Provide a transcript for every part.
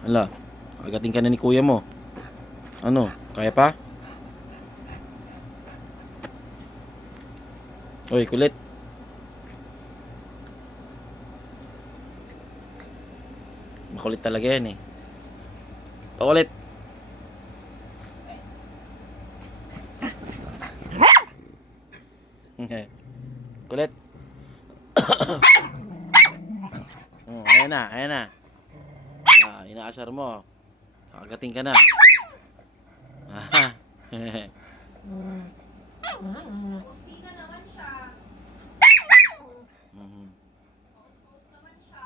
Ala, agating ka na ni kuya mo. Ano, kaya pa? Uy, kulit. Makulit talaga yan eh. Pakulit. Kulit. Ayan na, ayan na. Inaasar mo. Agating ka na. Gusti na naman siya. Mhm. Paus naman siya.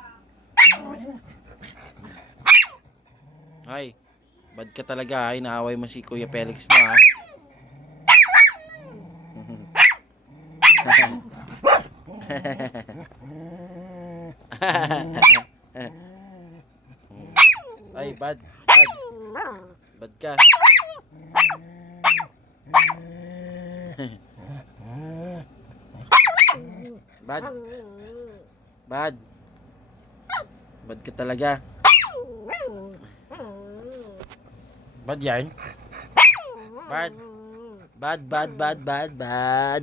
Ay, bad ka talaga. Ay, naaway mo si Kuya Felix mo ha. Ay, bad. Bad. Bad ka. Bad. Bad. Bad ka talaga. Bad yan. Bad. Bad, bad, bad, bad, bad.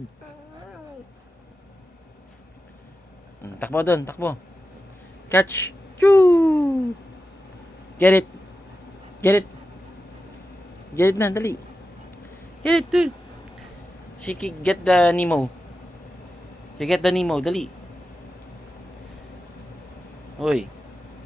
Takbo doon, takbo. Catch. Choo! Get it. Get it. Get it na, dali. Get it, dude. Sige, get the Nemo. Sige, get the Nemo, dali. Hoy.